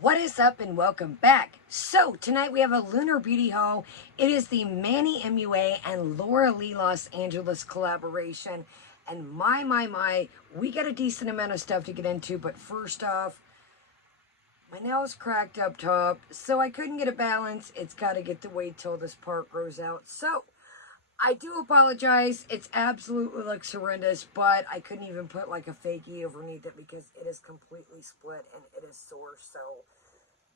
What is up and welcome back. So tonight we have a Lunar Beauty haul. It is the Manny MUA and Laura Lee Los Angeles collaboration. And my, we got a decent amount of stuff to get into. But first off, my nail's cracked up top, so I couldn't get a balance. It's got to get to wait till this part grows out. So I do apologize. It's absolutely looks horrendous, but I couldn't even put like a fakie underneath it because it is completely split and it is sore. So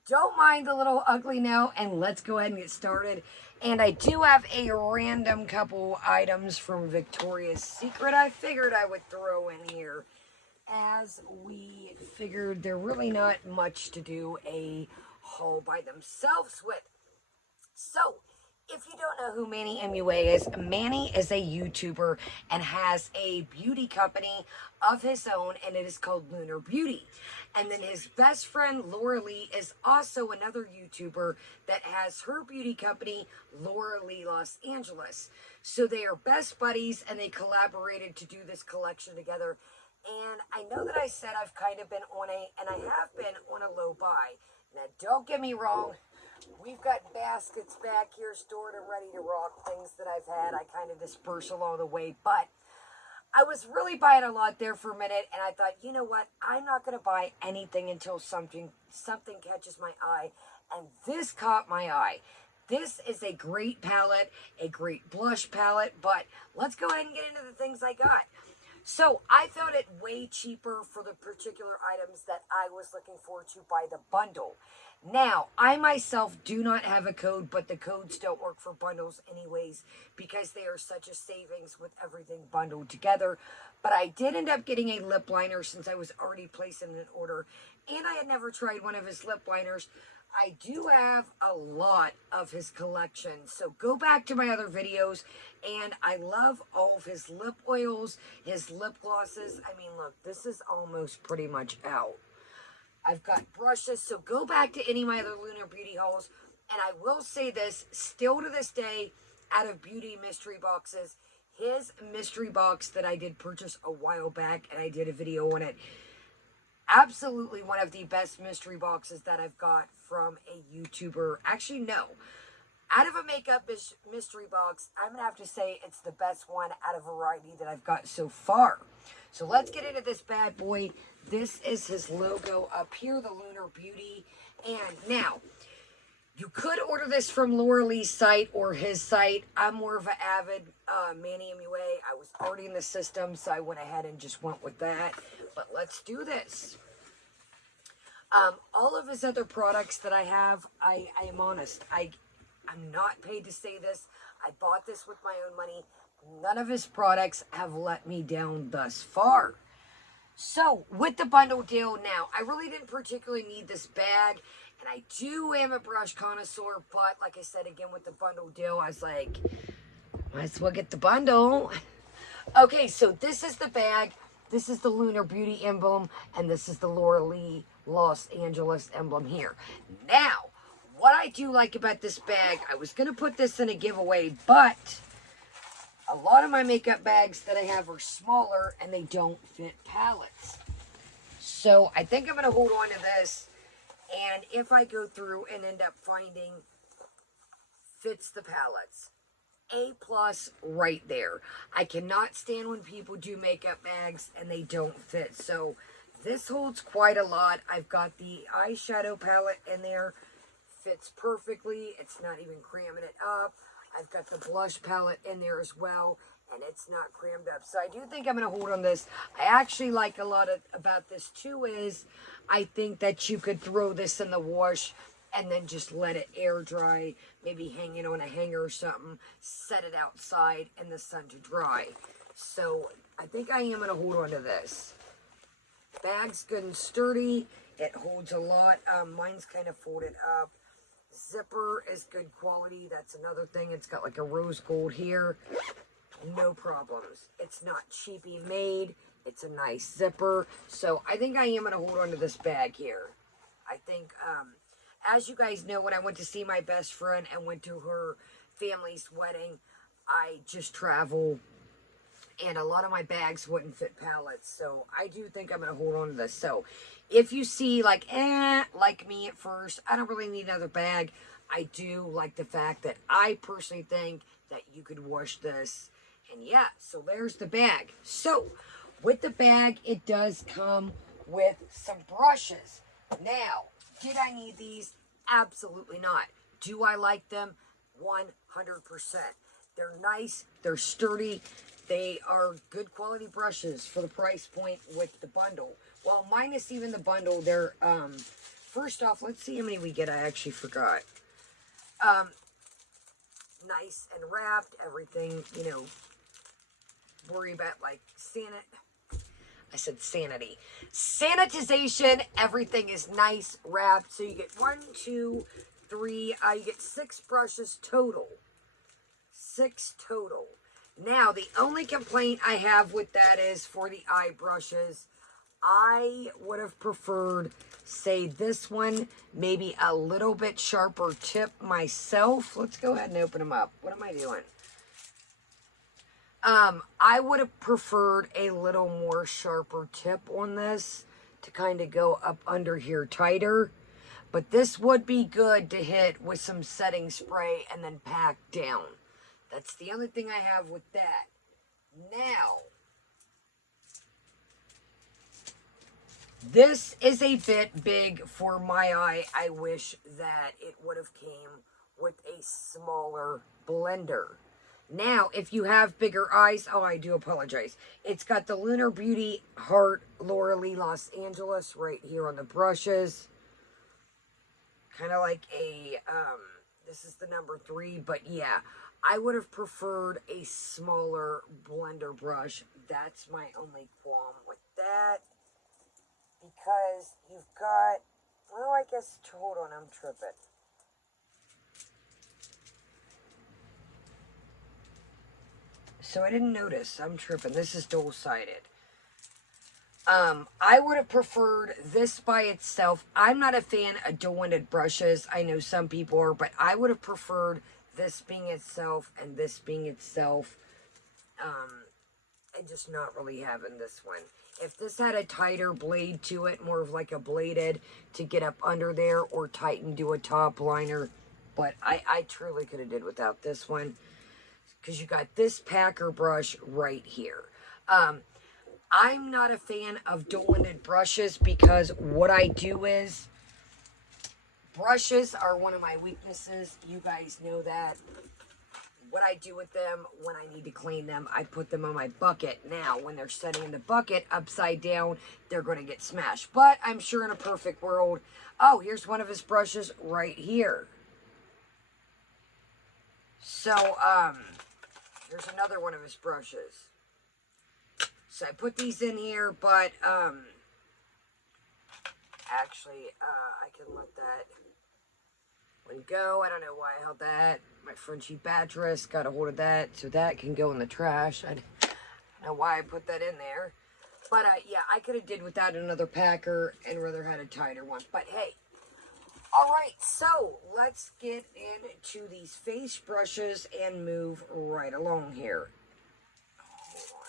don't mind the little ugly nail, and let's go ahead and get started. And I do have a random couple items from Victoria's Secret I figured I would throw in here, as we figured they're really not much to do a haul by themselves with. So, if you don't know who Manny MUA is, Manny is a YouTuber and has a beauty company of his own, and it is called Lunar Beauty. And then his best friend, Laura Lee, is also another YouTuber that has her beauty company, Laura Lee Los Angeles. So they are best buddies, and they collaborated to do this collection together. And I know that I said I've kind of been on and I have been on a low buy. Now, don't get me wrong. We've got baskets back here stored and ready to rock, things that I've had. I kind of disperse along the way, but I was really buying a lot there for a minute, and I thought, you know what? I'm not going to buy anything until something catches my eye, and this caught my eye. This is a great palette, a great blush palette, but let's go ahead and get into the things I got. So I found it way cheaper for the particular items that I was looking for to buy the bundle. Now, I myself do not have a code, but the codes don't work for bundles anyways because they are such a savings with everything bundled together. But I did end up getting a lip liner since I was already placing an order, and I had never tried one of his lip liners. I do have a lot of his collection, so go back to my other videos, and I love all of his lip oils, his lip glosses. I mean, look, this is almost pretty much out. I've got brushes, so go back to any of my other Lunar Beauty hauls, and I will say this, still to this day, out of beauty mystery boxes, his mystery box that I did purchase a while back, and I did a video on it, absolutely one of the best mystery boxes that I've got from a YouTuber. Actually, no. Out of a makeup mystery box, I'm going to have to say it's the best one out of a variety that I've got so far. So let's get into this bad boy. This is his logo up here, the Lunar Beauty. And now, you could order this from Laura Lee's site or his site. I'm more of an avid Manny MUA. I was already in the system, so I went ahead and just went with that. But let's do this. All of his other products that I have, I am honest, I'm not paid to say this. I bought this with my own money. None of his products have let me down thus far. So, with the bundle deal now, I really didn't particularly need this bag, and I am a brush connoisseur, but like I said, again, with the bundle deal, I was like, might as well get the bundle. Okay, so this is the bag. This is the Lunar Beauty emblem, and this is the Laura Lee Los Angeles emblem here. Now, what I do like about this bag, I was going to put this in a giveaway, but a lot of my makeup bags that I have are smaller and they don't fit palettes. So I think I'm going to hold on to this, and if I go through and end up finding fits the palettes, A+ right there. I cannot stand when people do makeup bags and they don't fit. So this holds quite a lot. I've got the eyeshadow palette in there. Fits perfectly. It's not even cramming it up. I've got the blush palette in there as well, and it's not crammed up. So I do think I'm going to hold on this. I actually like a lot about this too is I think that you could throw this in the wash and then just let it air dry, maybe hang it on a hanger or something, set it outside in the sun to dry. So I think I am going to hold on to this. Bag's good and sturdy. It holds a lot. Mine's kind of folded up. Zipper is good quality. That's another thing. It's got like a rose gold here. No problems. It's not cheapy made. It's a nice zipper. So I think I am going to hold on to this bag here. I think, as you guys know, when I went to see my best friend and went to her family's wedding, I just travel And a lot of my bags wouldn't fit palettes, so I do think I'm going to hold on to this. So if you see like me at first, I don't really need another bag. I do like the fact that I personally think that you could wash this. And yeah, so there's the bag. So with the bag, it does come with some brushes. Now, did I need these? Absolutely not. Do I like them? 100%. They're nice, they're sturdy, they are good quality brushes for the price point with the bundle. Well, minus even the bundle, they're, first off, let's see how many we get. I actually forgot. Nice and wrapped, everything, you know, worry about like sanity. Sanitization, everything is nice, wrapped. So you get 1, 2, 3, you get 6 brushes total. 6 total. Now, the only complaint I have with that is for the eye brushes. I would have preferred, say, this one, maybe a little bit sharper tip myself. Let's go ahead and open them up. What am I doing? I would have preferred a little more sharper tip on this to kind of go up under here tighter. But this would be good to hit with some setting spray and then pack down. That's the only thing I have with that. Now, this is a bit big for my eye. I wish that it would have came with a smaller blender. Now, if you have bigger eyes, oh, I do apologize. It's got the Lunar Beauty Heart Laura Lee Los Angeles right here on the brushes. Kind of like a, this is the number 3, but yeah. I would have preferred a smaller blender brush. That's my only qualm with that. Because you've got, well, I guess, hold on, I'm tripping. So I didn't notice, I'm tripping. This is dual-sided. I would have preferred this by itself. I'm not a fan of dual-ended brushes. I know some people are, but I would have preferred this being itself and this being itself, and just not really having this one. If this had a tighter blade to it, more of like a bladed to get up under there or tighten to a top liner, but I truly could have did without this one because you got this packer brush right here. I'm not a fan of dual-ended brushes because what I do is, brushes are one of my weaknesses. You guys know that. What I do with them when I need to clean them, I put them on my bucket. Now, when they're sitting in the bucket upside down, they're going to get smashed. But I'm sure in a perfect world, oh, here's one of his brushes right here. So, here's another one of his brushes. So I put these in here, but, actually, I can let that one go. I don't know why I held that. My Frenchie Beatrice got a hold of that, so that can go in the trash. I don't know why I put that in there. But, yeah, I could have did without another packer and rather had a tighter one. But, hey. Alright, so let's get into these face brushes and move right along here. Hold on.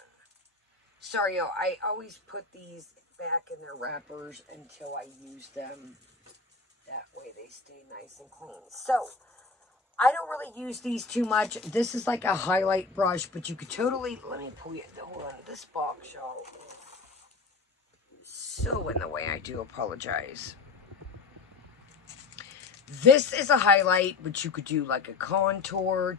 Sorry, y'all. I always put these back in their wrappers until I use them. That way they stay nice and clean. So, I don't really use these too much. This is like a highlight brush, but you could totally, let me pull you, hold on, this box, y'all, is so in the way. I do apologize. This is a highlight, but you could do like a contour,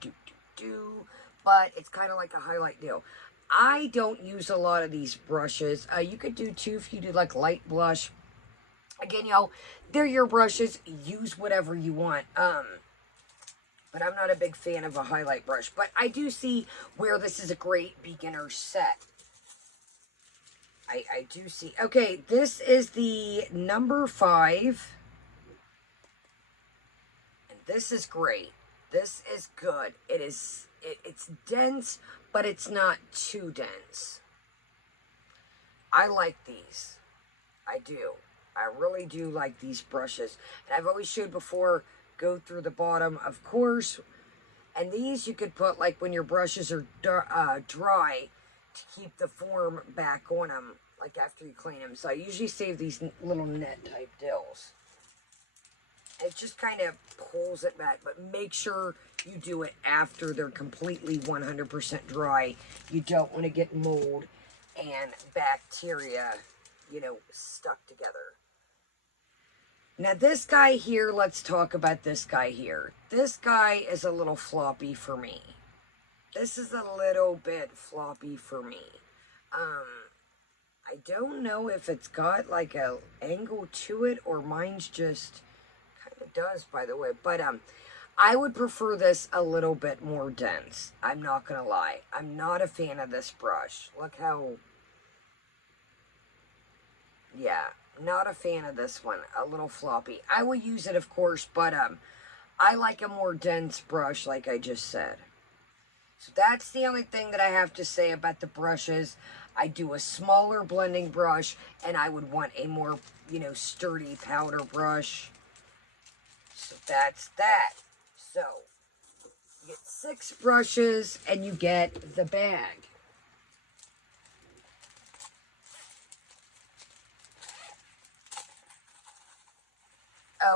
but it's kind of like a highlight deal. I don't use a lot of these brushes. You could do too if you do like light blush. Again, y'all, they're your brushes. Use whatever you want. But I'm not a big fan of a highlight brush. But I do see where this is a great beginner set. I do see. Okay, this is the number 5. And this is great. This is good. It's dense, but it's not too dense. I like these. I do. I really do like these brushes. And I've always showed before, go through the bottom, of course. And these you could put, like, when your brushes are dry, to keep the form back on them, like after you clean them. So I usually save these little net type deals. It just kind of pulls it back, but make sure you do it after they're completely 100% dry. You don't want to get mold and bacteria, you know, stuck together. Now this guy here, let's talk about this guy here. This guy is a little floppy for me. This is a little bit floppy for me. I don't know if it's got like a angle to it or mine's just kind of does, by the way. But I would prefer this a little bit more dense. I'm not gonna lie. I'm not a fan of this brush. Look how, yeah, not a fan of this one. A little floppy. I will use it, of course, but I like a more dense brush, like I just said. So that's the only thing that I have to say about the brushes. I do a smaller blending brush, and I would want a more, you know, sturdy powder brush. So that's that. So you get 6 brushes, and you get the bag.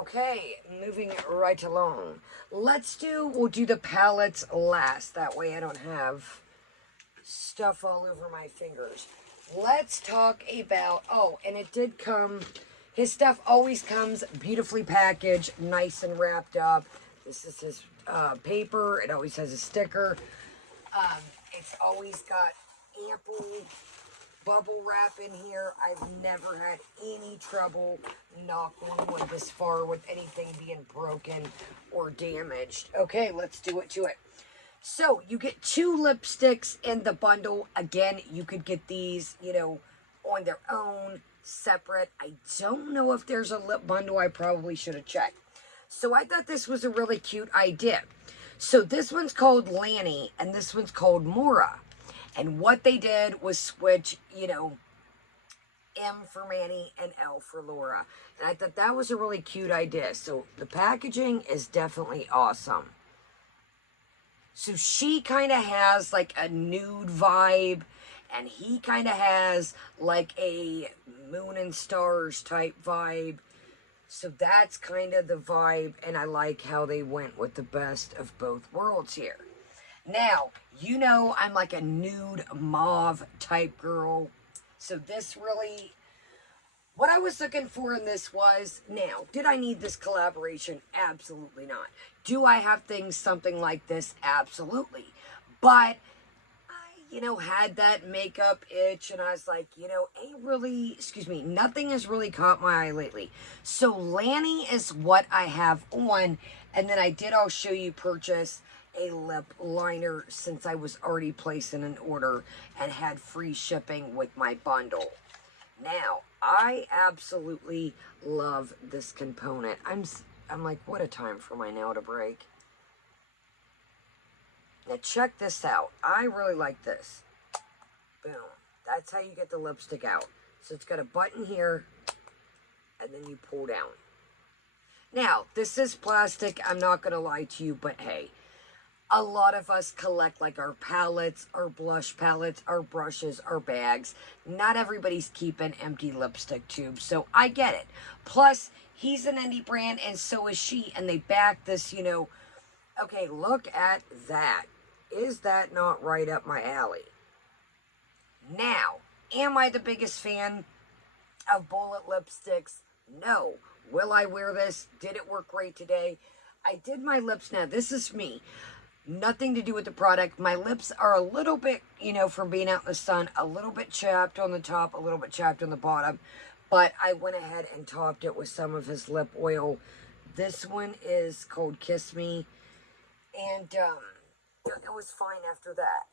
Okay, moving right along. We'll do the palettes last. That way I don't have stuff all over my fingers. Let's talk about, oh, and it did come, his stuff always comes beautifully packaged, nice and wrapped up. This is his paper. It always has a sticker. It's always got ample bubble wrap in here. I've never had any trouble, knock on wood, this far with anything being broken or damaged. Okay, let's do it to it. So you get 2 lipsticks in the bundle. Again, you could get these, you know, on their own, separate. I don't know if there's a lip bundle. I probably should have checked. So I thought this was a really cute idea. So this one's called Lanny, and this one's called Mora. And what they did was switch, you know, M for Manny and L for Laura. And I thought that was a really cute idea. So the packaging is definitely awesome. So she kind of has like a nude vibe, and he kind of has like a moon and stars type vibe. So that's kind of the vibe, and I like how they went with the best of both worlds here. Now, you know I'm like a nude mauve type girl. So this really, what I was looking for in this was, now, did I need this collaboration? Absolutely not. Do I have things something like this? Absolutely. But I, you know, had that makeup itch, and I was like, you know, nothing has really caught my eye lately. So Lanny is what I have on, and then I'll show you purchase a lip liner since I was already placing an order and had free shipping with my bundle. Now, I absolutely love this component. I'm like, what a time for my nail to break. Now check this out. I really like this. Boom. That's how you get the lipstick out. So it's got a button here, and then you pull down. Now, this is plastic. I'm not going to lie to you, but hey, a lot of us collect like our palettes, our blush palettes, our brushes, our bags. Not everybody's keeping empty lipstick tubes, so I get it. Plus, he's an indie brand, and so is she, and they back this, you know. Okay, look at that. Is that not right up my alley? Now, am I the biggest fan of bullet lipsticks? No. Will I wear this? Did it work great today? I did my lips. Now, this is me. Nothing to do with the product. My lips are a little bit, you know, from being out in the sun, a little bit chapped on the top, a little bit chapped on the bottom. But I went ahead and topped it with some of his lip oil. This one is called Kiss Me. And it was fine after that.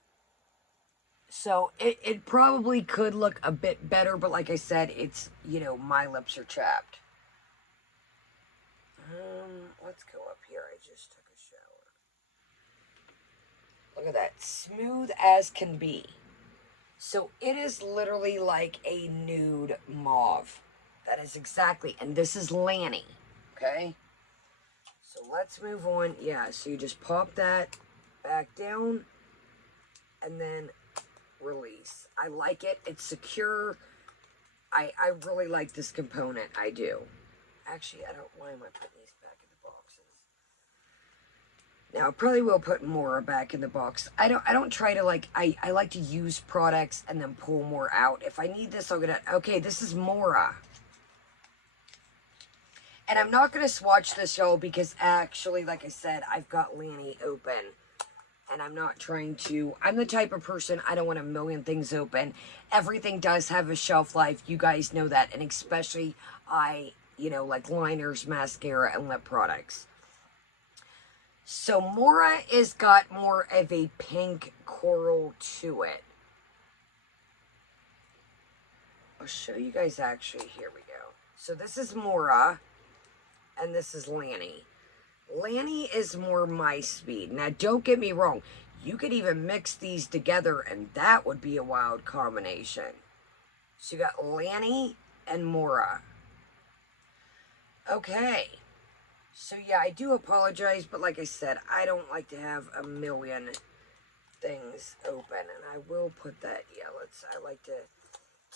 So it probably could look a bit better, but like I said, it's, you know, my lips are chapped. Let's go up here. I just took a shower. Look at that. Smooth as can be. So it is literally like a nude mauve. That is exactly, and this is Lanny, okay? So let's move on. Yeah, so you just pop that back down, and then release. I like it. It's secure. I really like this component. I do. Actually, why am I putting these back in the boxes? Now, I probably will put more back in the box. I don't try to like, I like to use products and then pull more out. If I need this, I'll get it. Okay, this is Mora. And I'm not going to swatch this, y'all, because actually, like I said, I've got Lanny open. And I'm not trying to, I'm the type of person, I don't want a million things open. Everything does have a shelf life. You guys know that. And especially, like liners, mascara, and lip products. So Mora is got more of a pink coral to it. I'll show you guys actually. Here we go. So this is Mora. And this is Lanny. Lanny is more my speed. Now, don't get me wrong. You could even mix these together, and that would be a wild combination. So you got Lanny and Mora. Okay. So, yeah, I do apologize, but like I said, I don't like to have a million things open. And I will put that, I like to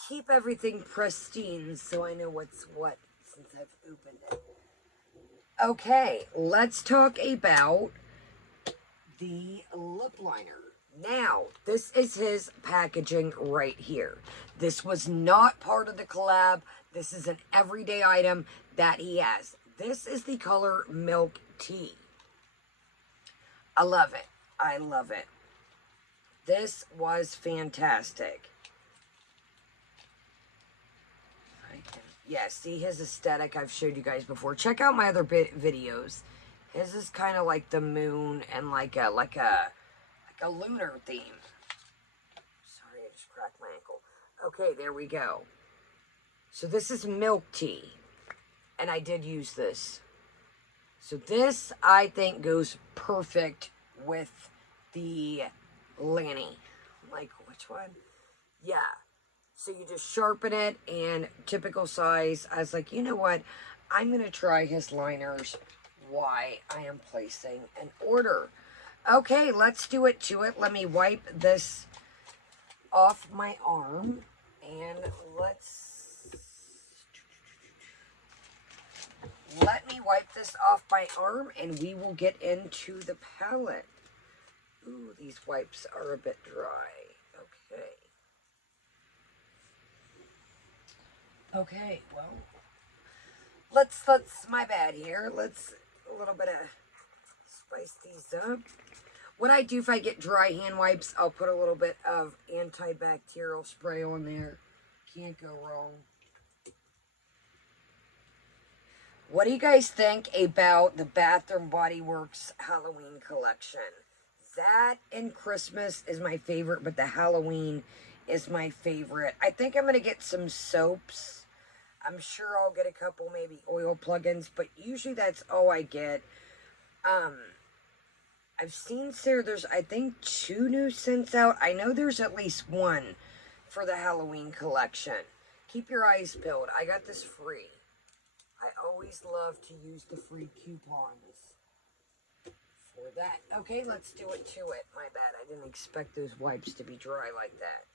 keep everything pristine so I know what's what since I've opened it. Okay, let's talk about the lip liner. Now, this is his packaging right here. This was not part of the collab. This is an everyday item that he has. This is the color Milk Tea. I love it. I love it. This was fantastic. Yeah, see his aesthetic I've showed you guys before. Check out my other videos. His is kind of like the moon and like a lunar theme. Sorry, I just cracked my ankle. Okay, there we go. So this is Milk Tea. And I did use this. So this, I think, goes perfect with the Lanny. Like, which one? Yeah. So you just sharpen it, and typical size. I was like, you know what? I'm going to try his liners. Why I am placing an order. Okay, let's do it to it. Let me wipe this off my arm. And let me wipe this off my arm, and we will get into the palette. Ooh, these wipes are a bit dry. Okay. Okay, well, let's, my bad here. Let's, a little bit of, spice these up. What I do if I get dry hand wipes, I'll put a little bit of antibacterial spray on there. Can't go wrong. What do you guys think about the Bath & Body Works Halloween collection? That and Christmas is my favorite, but the Halloween is my favorite. I think I'm going to get some soaps. I'm sure I'll get a couple maybe oil plugins, but usually that's all I get. I've seen there's, I think, 2 new scents out. I know there's at least 1 for the Halloween collection. Keep your eyes peeled. I got this free. I always love to use the free coupons for that. Okay, let's do it to it. My bad. I didn't expect those wipes to be dry like that.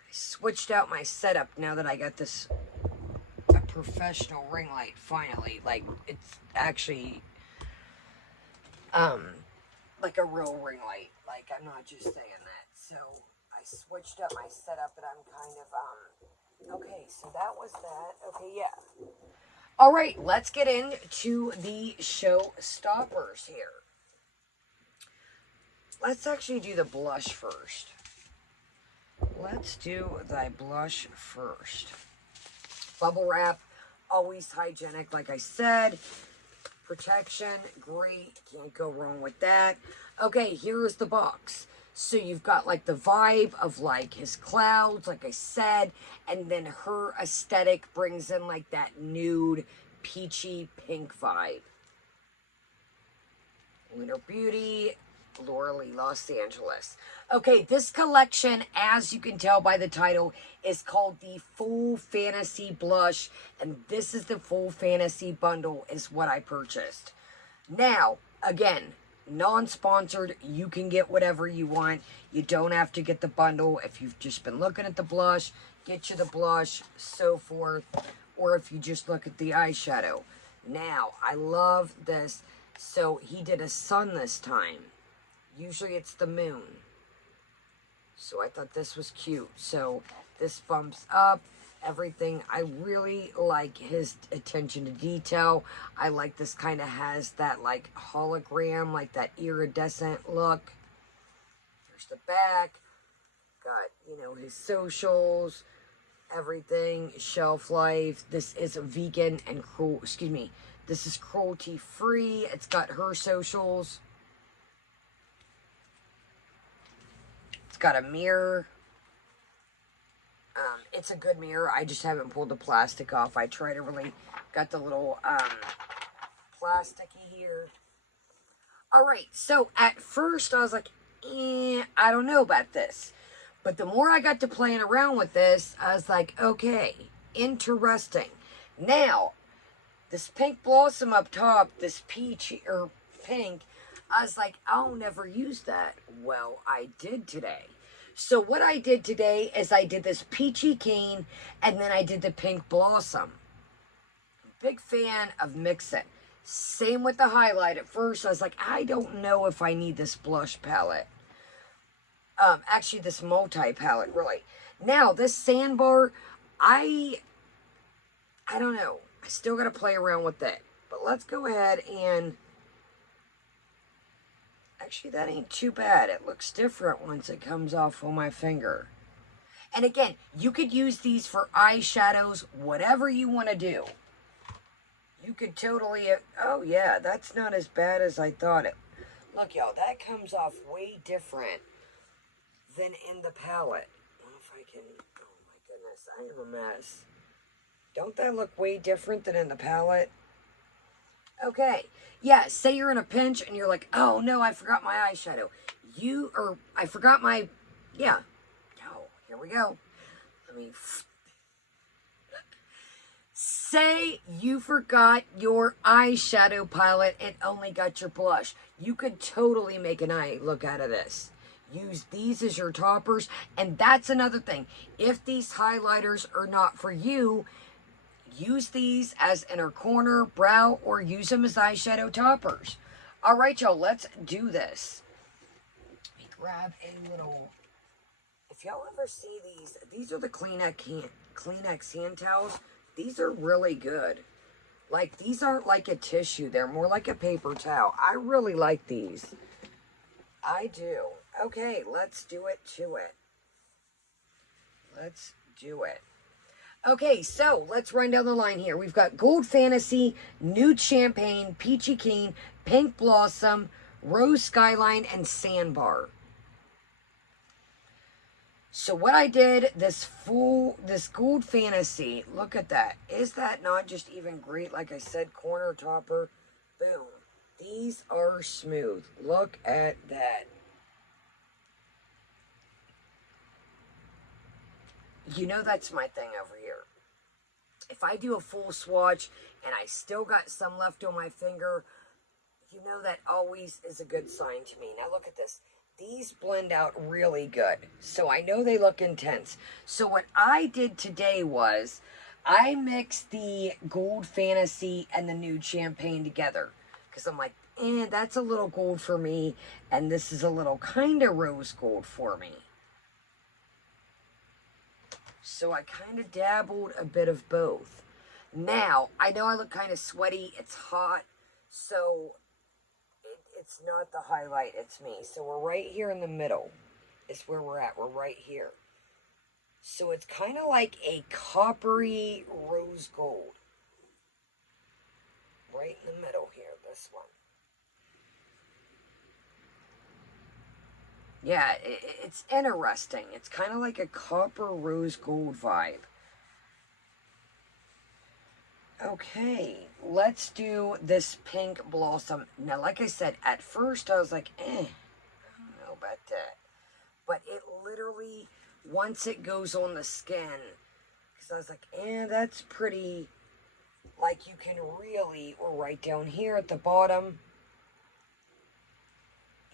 I switched out my setup now that I got this a professional ring light finally. Like, it's actually like a real ring light. Like, I'm not just saying that. So I switched up my setup, and I'm kind of okay, so that was that. Okay, yeah. All right, let's get into the show stoppers here. Let's actually do the blush first. Let's do the blush first. Bubble wrap, always hygienic, like I said. Protection, great. Can't go wrong with that. Okay, here is the box. So you've got like the vibe of like his clouds, like I said, and then her aesthetic brings in like that nude, peachy pink vibe. Lunar Beauty, Laura Lee, Los Angeles. Okay, this collection, as you can tell by the title, is called the Full Fantasy Blush, and this is the Full Fantasy Bundle is what I purchased. Now, again, non-sponsored. You can get whatever you want. You don't have to get the bundle. If you've just been looking at the blush, get you the blush, so forth. Or if you just look at the eyeshadow. Now, I love this. So he did a sun this time. Usually it's the moon. So I thought this was cute. So this bumps up everything. I really like his attention to detail. I like this kind of has that like hologram, like that iridescent look. There's the back. Got, you know, his socials, everything, shelf life. This is a vegan and this is cruelty free. It's got her socials. It's got a mirror. It's a good mirror. I just haven't pulled the plastic off. I try to really got the little plasticky here. Alright, so at first I was like, I don't know about this. But the more I got to playing around with this, I was like, okay, interesting. Now, this pink blossom up top, this peachy or pink, I was like, I'll never use that. Well, I did today. So what I did today is I did this peachy cane and then I did the pink blossom. Big fan of mixing. Same with the highlight. At first, I was like, I don't know if I need this blush palette. Actually, this multi-palette, really. Now, this sandbar, I don't know. I still got to play around with it. But let's go ahead and... Actually, that ain't too bad. It looks different once it comes off on my finger. And again, you could use these for eyeshadows, whatever you want to do. You could totally... Oh, yeah, that's not as bad as I thought it. Look, y'all, that comes off way different than in the palette. I don't know if I can... Oh, my goodness, I am a mess. Don't that look way different than in the palette? Okay, yeah, say you're in a pinch and you're like, oh no, I forgot my eyeshadow. I forgot my, yeah. Oh, here we go. Let me, say you forgot your eyeshadow palette and only got your blush. You could totally make an eye look out of this. Use these as your toppers, and that's another thing. If these highlighters are not for you, use these as inner corner, brow, or use them as eyeshadow toppers. All right, y'all, let's do this. Let me grab a little... If y'all ever see these are the Kleenex hand towels. These are really good. Like, these aren't like a tissue. They're more like a paper towel. I really like these. I do. Okay, let's do it to it. Let's do it. Okay, so let's run down the line here. We've got Gold Fantasy, Nude Champagne, Peachy Keen, Pink Blossom, Rose Skyline, and Sandbar. So what I did, this Gold Fantasy, look at that. Is that not just even great? Like I said, corner topper, boom. These are smooth. Look at that. You know that's my thing over here. If I do a full swatch and I still got some left on my finger, you know that always is a good sign to me. Now look at this. These blend out really good. So I know they look intense. So what I did today was I mixed the Gold Fantasy and the Nude Champagne together. Because I'm like, that's a little gold for me. And this is a little kind of rose gold for me. So I kind of dabbled a bit of both. Now, I know I look kind of sweaty. It's hot. So it's not the highlight. It's me. So we're right here in the middle. Is where we're at. We're right here. So it's kind of like a coppery rose gold. Right in the middle here. This one. Yeah, it's interesting. It's kind of like a copper rose gold vibe. Okay, let's do this Pink Blossom. Now, like I said, at first I was like, I don't know about that. But it literally, once it goes on the skin, because I was like, that's pretty, like you can really, or right down here at the bottom,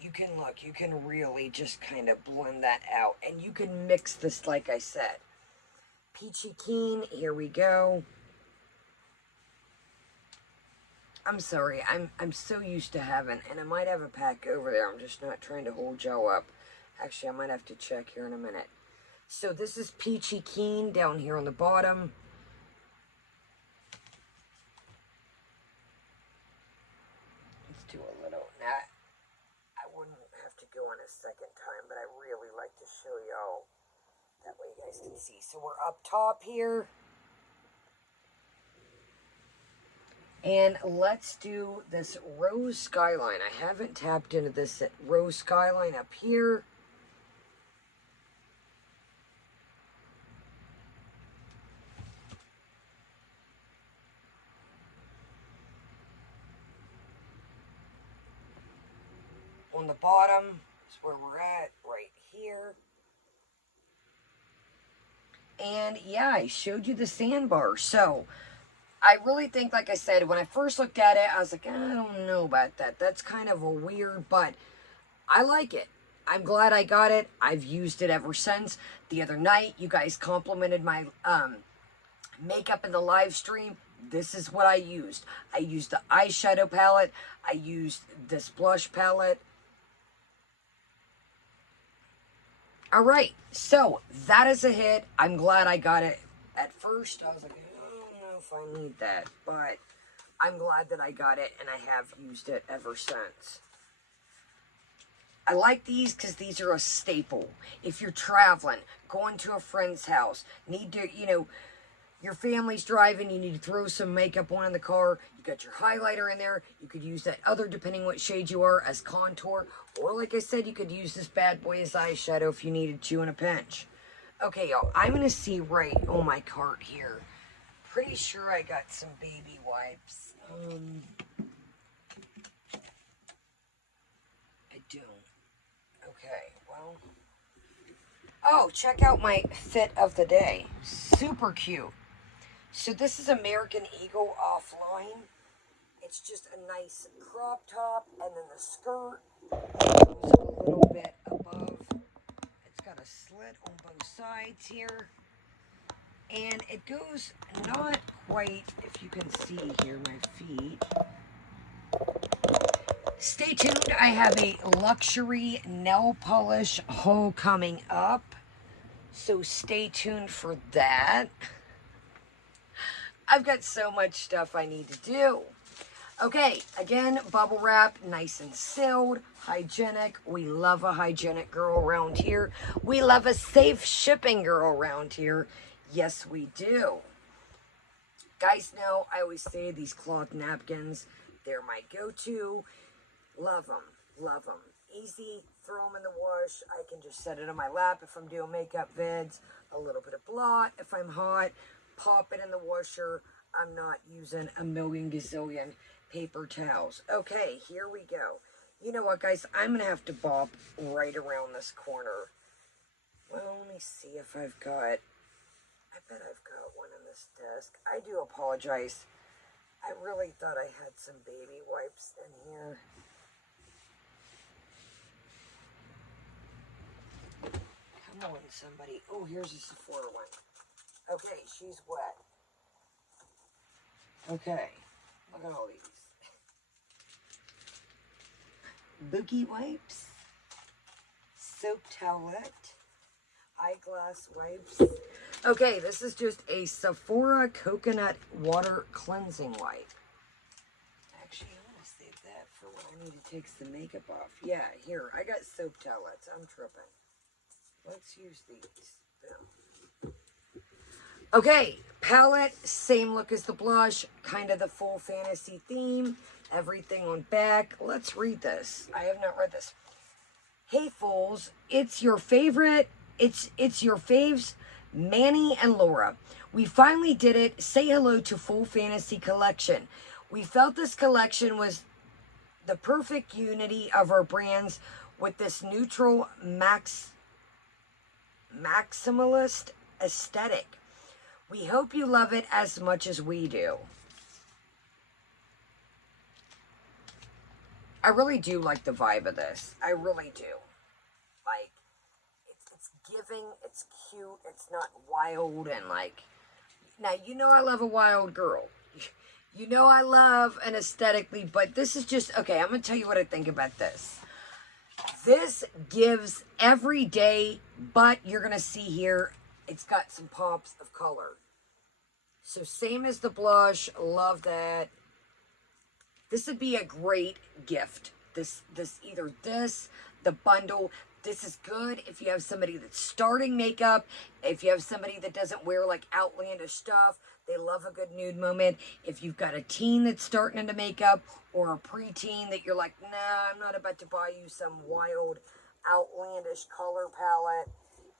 you can look, you can really just kind of blend that out. And you can mix this, like I said. Peachy Keen, here we go. I'm sorry, I'm so used to having, and I might have a pack over there. I'm just not trying to hold y'all up. Actually, I might have to check here in a minute. So this is Peachy Keen down here on the bottom. Let's do a little. Now, I wouldn't have to go on a second time, but I really like to show y'all. That way you guys can see. So we're up top here. And let's do this rose skyline. I haven't tapped into this rose skyline up here. On the bottom is where we're at, right here. And yeah, I showed you the sandbar. So I really think, like I said, when I first looked at it, I was like, I don't know about that. That's kind of a weird, but I like it. I'm glad I got it. I've used it ever since. The other night, you guys complimented my makeup in the live stream. This is what I used. I used the eyeshadow palette. I used this blush palette. All right, so that is a hit. I'm glad I got it. At first, I was like, I don't know if I need that, but I'm glad that I got it, and I have used it ever since. I like these because these are a staple. If you're traveling, going to a friend's house, need to, you know, your family's driving, you need to throw some makeup on in the car, you got your highlighter in there, you could use that other, depending what shade you are, as contour, or like I said, you could use this bad boy as eyeshadow if you needed to in a pinch. Okay, y'all, I'm going to see right on my cart here. Pretty sure I got some baby wipes. I don't. Okay, well. Oh, check out my fit of the day. Super cute. So this is American Eagle offline. It's just a nice crop top, and then the skirt goes a little bit above. It's got a slit on both sides here. And it goes not quite, if you can see here, my feet. Stay tuned. I have a luxury nail polish haul coming up. So stay tuned for that. I've got so much stuff I need to do. Okay, again, bubble wrap, nice and sealed, hygienic. We love a hygienic girl around here. We love a safe shipping girl around here. Yes, we do. Guys know I always say these cloth napkins, they're my go-to. Love them, love them. Easy, throw them in the wash. I can just set it on my lap if I'm doing makeup vids. A little bit of blot if I'm hot. Pop it in the washer. I'm not using a million gazillion paper towels. Okay, here we go. You know what, guys? I'm going to have to bop right around this corner. Well, let me see if I've got... I bet I've got one on this desk. I do apologize. I really thought I had some baby wipes in here. Come on, somebody. Oh, here's a Sephora one. Okay, she's wet. Okay, look at all these. Boogie wipes, soap towelette, eyeglass wipes. Okay, this is just a Sephora coconut water cleansing wipe. Actually, I'm going to save that for when I need to take some makeup off. Yeah, here, I got soap towelettes. I'm tripping. Let's use these. Boom. Okay, palette, same look as the blush, kind of the full fantasy theme, everything on back. Let's read this. I have not read this. Hey fools, it's your favorite, it's your faves, Manny and Laura. We finally did it. Say hello to Full Fantasy Collection. We felt this collection was the perfect unity of our brands with this neutral maximalist aesthetic. We hope you love it as much as we do. I really do like the vibe of this. I really do. Like, it's giving, it's cute, it's not wild, and like, now, you know I love a wild girl. You know I love an aesthetically, but this is just, okay, I'm going to tell you what I think about this. This gives every day, but you're going to see here, it's got some pops of color. So same as the blush, love that. This would be a great gift. Either this, the bundle. This is good if you have somebody that's starting makeup, if you have somebody that doesn't wear like outlandish stuff, they love a good nude moment. If you've got a teen that's starting into makeup or a preteen that you're like, nah, I'm not about to buy you some wild, outlandish color palette.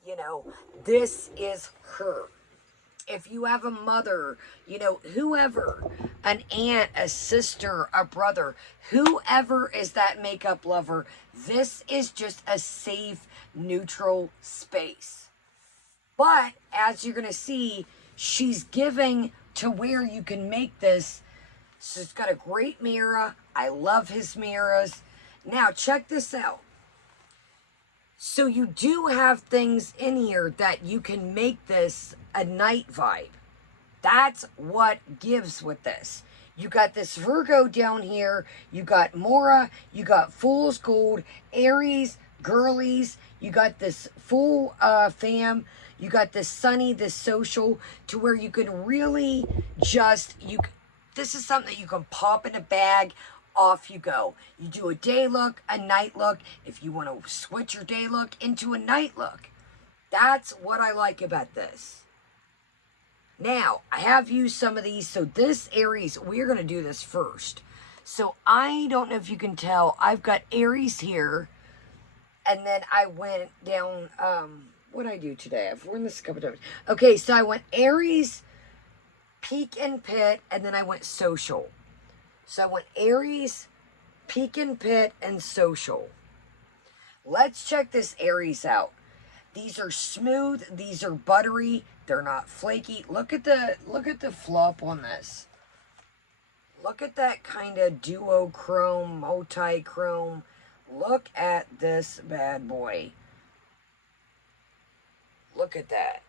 You know, this is her. If you have a mother, you know, whoever, an aunt, a sister, a brother, whoever is that makeup lover, this is just a safe, neutral space. But as you're going to see, she's giving to where you can make this. So it's got a great mirror. I love his mirrors. Now, check this out. So you do have things in here that you can make this a night vibe. That's what gives with this. You got this Virgo down here. You got Mora. You got Fool's Gold, Aries, Girlies. You got this full fam. You got this sunny, this social, to where you can really just, this is something that you can pop in a bag. Off you go. You do a day look, a night look. If you want to switch your day look into a night look. That's what I like about this. Now, I have used some of these. So this Aries, we're going to do this first. So I don't know if you can tell. I've got Aries here. And then I went down, what did I do today? I've worn this a couple times. Okay, so I went Aries, Peak and Pit, and then I went Social. So I went Aries, Peak and Pit, and Social. Let's check this Aries out. These are smooth. These are buttery. They're not flaky. Look at the flop on this. Look at that kind of duochrome, multi-chrome. Look at this bad boy. Look at that.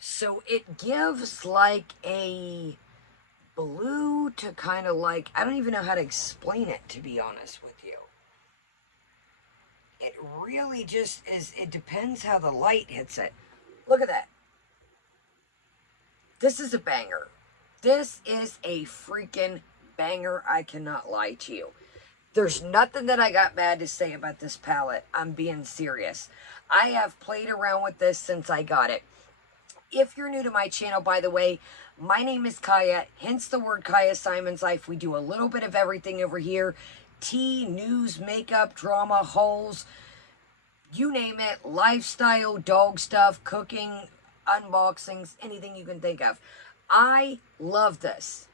So it gives like a blue to kind of like, I don't even know how to explain it, to be honest with you. It really just is, it depends how the light hits it. Look at that. This is a banger. This is a freaking banger. I cannot lie to you. There's nothing that I got bad to say about this palette. I'm being serious. I have played around with this since I got it. If you're new to my channel, by the way, my name is Kaya, hence the word Kaya Simon's Life. We do a little bit of everything over here. Tea, news, makeup, drama, hauls, you name it, lifestyle, dog stuff, cooking, unboxings, anything you can think of. I love this.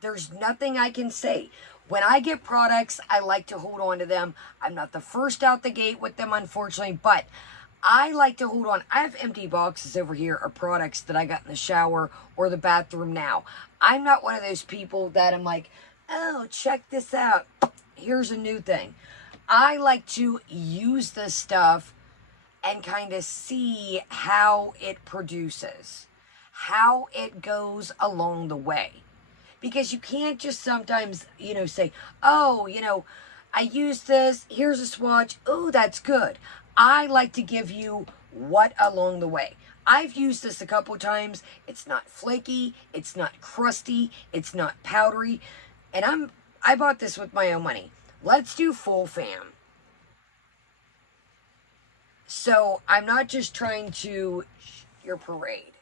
There's nothing I can say. When I get products, I like to hold on to them. I'm not the first out the gate with them, unfortunately, but I like to hold on. I have empty boxes over here of products that I got in the shower or the bathroom now. I'm not one of those people that I'm like, oh, check this out. Here's a new thing. I like to use this stuff and kind of see how it produces, how it goes along the way. Because you can't just sometimes, you know, say, oh, you know, I use this. Here's a swatch. Oh, that's good. I like to give you what along the way. I've used this a couple times. It's not flaky. It's not crusty. It's not powdery. And I bought this with my own money. Let's do full fam. So I'm not just trying to your parade.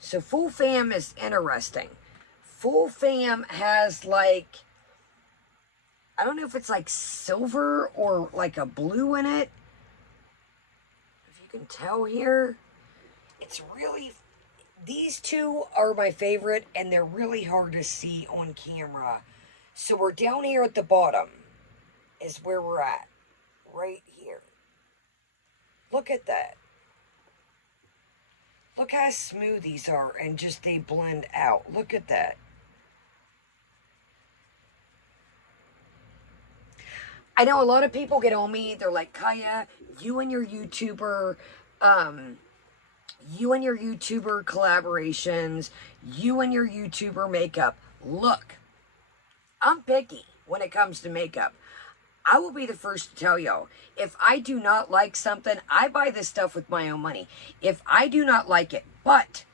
So full fam is interesting. Full fam has like, I don't know if it's like silver or like a blue in it. If you can tell here, it's really, these two are my favorite and they're really hard to see on camera. So we're down here at the bottom is where we're at, right here. Look at that. Look how smooth these are and just they blend out. Look at that. I know a lot of people get on me. They're like, Kaya, you and your YouTuber collaborations, you and your YouTuber makeup. Look, I'm picky when it comes to makeup. I will be the first to tell y'all, if I do not like something, I buy this stuff with my own money. If I do not like it, but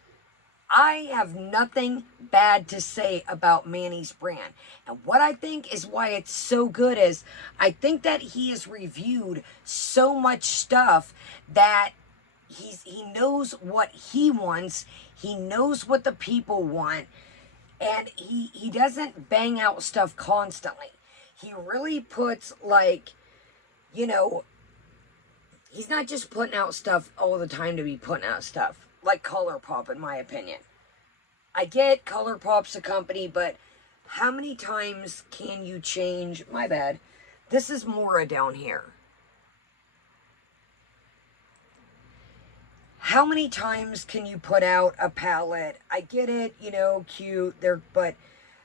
I have nothing bad to say about Manny's brand. And what I think is why it's so good is, I think that he has reviewed so much stuff that he knows what he wants, he knows what the people want, and he doesn't bang out stuff constantly. He really puts, like, you know, he's not just putting out stuff all the time to be putting out stuff. Like ColourPop, in my opinion. I get ColourPop's a company, but how many times can you change? My bad. This is Mora down here. How many times can you put out a palette? I get it, you know, cute, but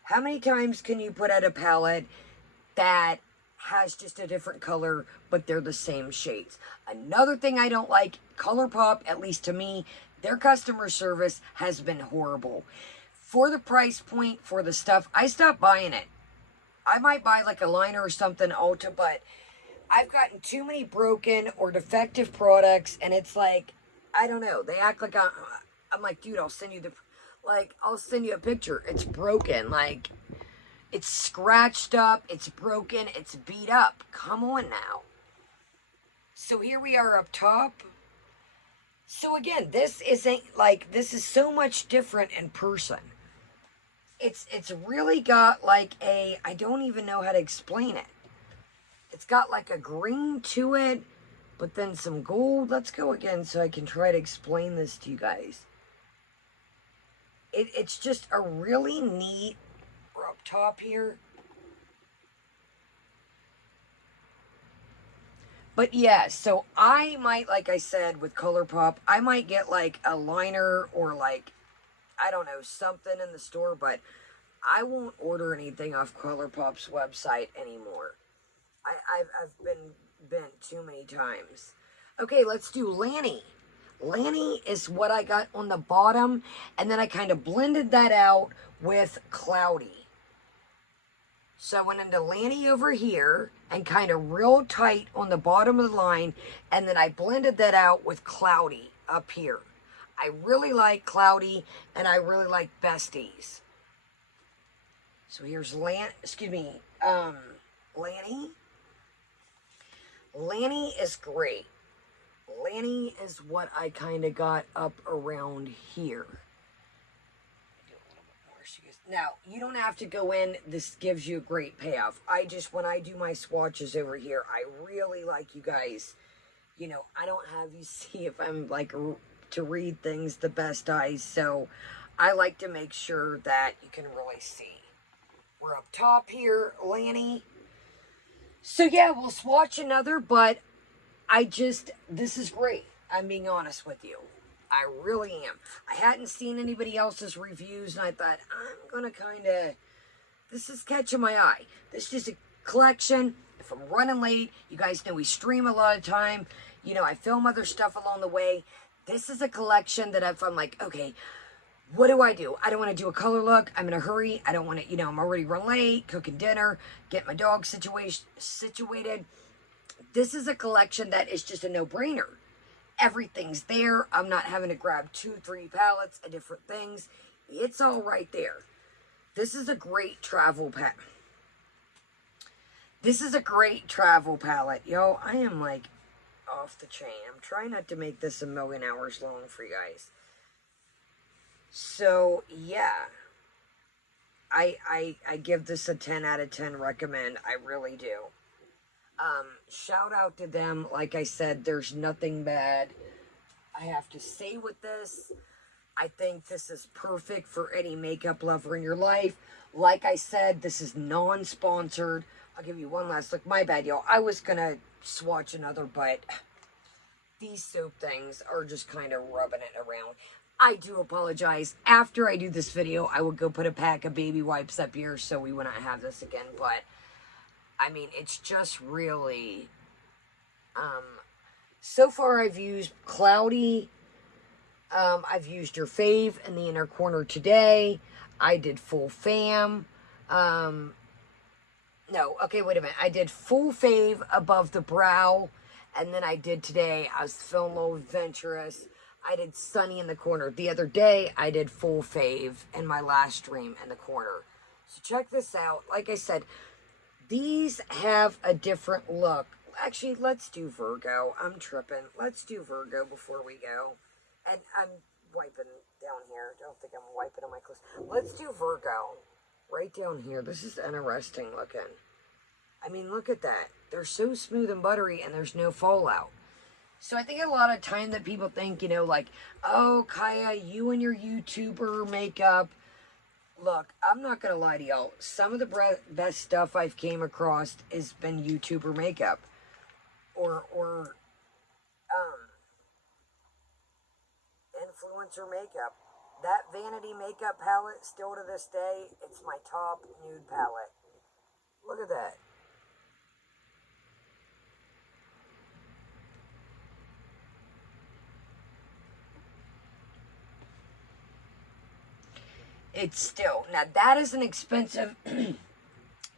how many times can you put out a palette that has just a different color, but they're the same shades? Another thing I don't like, ColourPop, at least to me, their customer service has been horrible. For the price point, for the stuff, I stopped buying it. I might buy like a liner or something, Ulta, but I've gotten too many broken or defective products, and it's like, I don't know. They act like I'm like, dude, I'll send you a picture. It's broken. Like, it's scratched up. It's broken. It's beat up. Come on now. So here we are up top. So again, this is so much different in person. It's really got like I don't even know how to explain it. It's got like a green to it, but then some gold. Let's go again so I can try to explain this to you guys. It's just a really neat, we're up top here. But yeah, so I might, like I said, with ColourPop, I might get like a liner or like, I don't know, something in the store, but I won't order anything off ColourPop's website anymore. I've been bent too many times. Okay, let's do Lanny. Lanny is what I got on the bottom, and then I kind of blended that out with Cloudy. So I went into Lanny over here and kind of real tight on the bottom of the line, and then I blended that out with Cloudy up here. I really like Cloudy, and I really like Besties. So here's Lanny. Lanny is great. Lanny is what I kind of got up around here. Now, you don't have to go in. This gives you a great payoff. When I do my swatches over here, I really like you guys. You know, I don't have you see if I'm like to read things the best eyes. So I like to make sure that you can really see. We're up top here, Lanny. So yeah, we'll swatch another, but this is great. I'm being honest with you. I really am. I hadn't seen anybody else's reviews, and I thought, I'm going to this is catching my eye. This is just a collection. If I'm running late, you guys know we stream a lot of time. You know, I film other stuff along the way. This is a collection that if I'm like, okay, what do? I don't want to do a color look. I'm in a hurry. I don't want to, I'm already run late, cooking dinner, get my dog situated. This is a collection that is just a no-brainer. Everything's there. I'm not having to grab 2-3 palettes of different things. It's all right there. This is a great travel palette. Yo, I am like off the chain. I'm trying not to make this 1,000,000 hours long for you guys. So, yeah. I give this a 10 out of 10 recommend. I really do. Shout out to them. Like I said, there's nothing bad I have to say with this. I think this is perfect for any makeup lover in your life. Like I said, this is non-sponsored. I'll give you one last look. My bad, y'all. I was going to swatch another, but these soap things are just kind of rubbing it around. I do apologize. After I do this video, I will go put a pack of baby wipes up here so we will not have this again, but I mean, it's just really, so far I've used Cloudy, I've used Your Fave in the inner corner today. I did Full Fam. No, okay, wait a minute. I did Full Fave above the brow. And then I did today, I was feeling a little adventurous. I did Sunny in the corner. The other day, I did Full Fave in my last stream in the corner. So check this out. Like I said, these have a different look. Actually, let's do Virgo. I'm tripping. Let's do Virgo before we go. And I'm wiping down here. I don't think I'm wiping on my clothes. Let's do Virgo. Right down here. This is interesting looking. I mean, look at that. They're so smooth and buttery and there's no fallout. So I think a lot of time that people think, you know, like, oh, Kaya, you and your YouTuber makeup. Look, I'm not going to lie to y'all. Some of the best stuff I've came across has been YouTuber makeup. Or influencer makeup. That Vanity makeup palette, still to this day, it's my top nude palette. Look at that. It's still, now that is an expensive,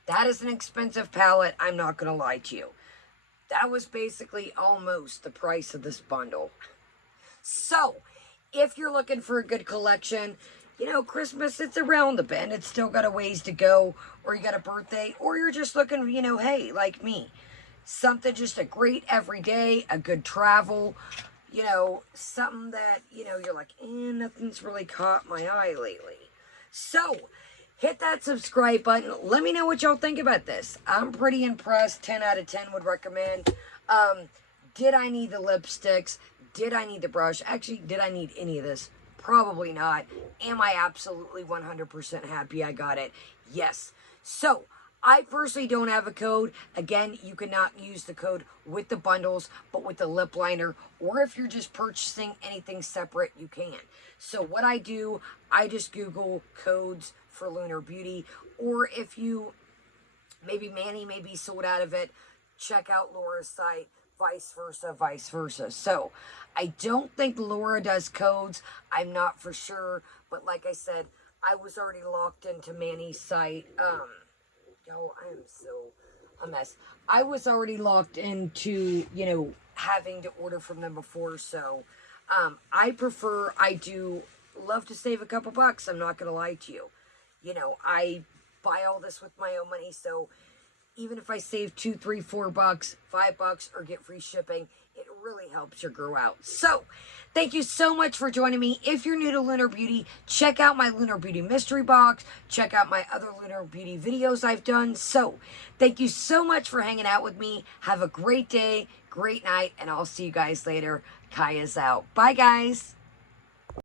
that is an expensive palette, I'm not going to lie to you. That was basically almost the price of this bundle. So, if you're looking for a good collection, you know, Christmas, it's around the bend. It's still got a ways to go. Or you got a birthday. Or you're just looking, you know, hey, like me. Something just a great everyday, a good travel. You know, something that, you know, you're like, nothing's really caught my eye lately. So, hit that subscribe button. Let me know what y'all think about this. I'm pretty impressed. 10 out of 10 would recommend. Did I need the lipsticks? Did I need the brush? Actually, did I need any of this? Probably not. Am I absolutely 100% happy I got it? Yes. So, I personally don't have a code. Again, you cannot use the code with the bundles, but with the lip liner, or if you're just purchasing anything separate, you can. So what I do, I just Google codes for Lunar Beauty, or if you, maybe Manny may be sold out of it, check out Laura's site, vice versa, vice versa. So, I don't think Laura does codes. I'm not for sure, but like I said, I was already locked into Manny's site. Yo, I am so a mess. I was already locked into, you know, having to order from them before, so I do love to save a couple bucks. I'm not gonna lie to you. You know, I buy all this with my own money, so even if I save $2, $3, $4, $5, or get free shipping, it really helps your girl out. So, thank you so much for joining me. If you're new to Lunar Beauty, check out my Lunar Beauty mystery box. Check out my other Lunar Beauty videos I've done. So, thank you so much for hanging out with me. Have a great day, great night, and I'll see you guys later. Kaya's out. Bye, guys.